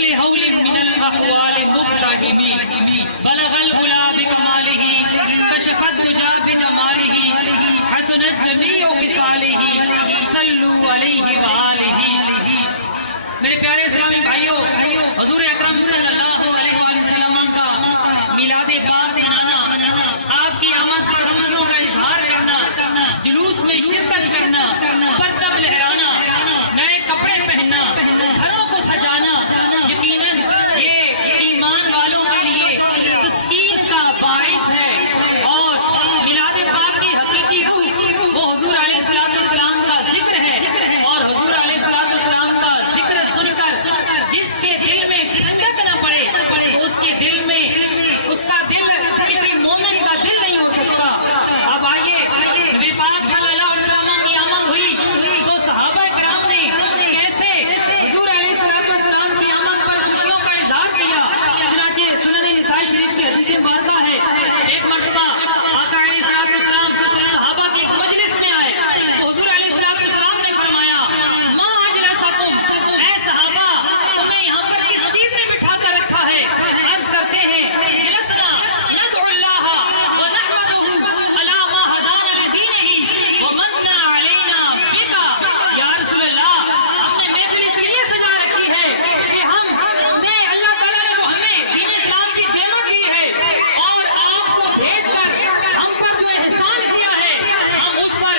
كل هول من الأحوال مقتهبي بلغ العلا بكماله كشف الدجى بجماله حسنت جميع خصاله صلوا علیہ وآلہ. میرے پیارے اسلامی بھائیوں، حضور اکرم صلی اللہ علیہ وسلم کا میلاد پاک منانا، آپ کی آمد پر خوشیوں کا اظہار کرنا، جلوس میں شرکت کرنا، پرچم لہرانا، نئے کپڑے پہننا، گھروں کو سجانا، یقیناً یہ ایمان والوں کے لیے تسکین کا باعث ہے. اور میلاد پاک کی حقیقی روح وہ حضور علیہ السلام کا ذکر ہے. اور حضور علیہ السلام کا ذکر سن کر جس کے دل میں ٹھنڈک نہ پڑے تو اس کے دل میں اس کا دل کسی مومن کا دل نہیں ہو سکتا. اب آئیے، نبی پاک صلی اللہ علیہ وسلم کی آمد ہوئی تو صحابہ کرام نے کیسے حضور علیہ السلام کی آمد پر خوشیوں کا اظہار کیا. چنانچہ سنن نسائی شریف کی حدیث مبارکہ ہے، ایک مرتبہ آقا علیہ السلام صحابہ کی مجلس میں آئے تو حضور علیہ السلام نے فرمایا ما اجلسکم، اے صحابہ تمہیں یہاں پر کس چیز نے بٹھا کر رکھا ہے؟ عرض کرتے ہیں جلسنا ندعو اللہ ونحمدہ علی ما ہدانا لدینہ ومن علینا بکا. یا رسول اللہ، ہم نے محفل اس لیے سجا رکھی ہے کہ ہم نے اللہ تعالیٰ نے ہمیں دین اسلام کی نعمت دی ہے اور آپ کو بھیج کر ہم پر جو احسان کیا ہے ہم اس پر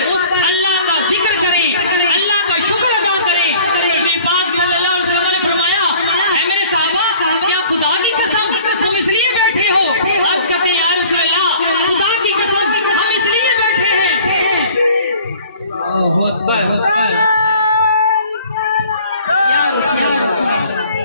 اللہ کا ذکر کریں، اللہ کا شکر ادا کریں. نبی پاک صلی اللہ علیہ وسلم نے فرمایا اے میرے صحابہ، کیا خدا کی قسم تم اس لیے بیٹھے ہو؟ عرض کرتے ہیں یا رسول اللہ، خدا کی قسم ہم اس لیے بیٹھے ہیں. اللہ اکبر. یا رسول اللہ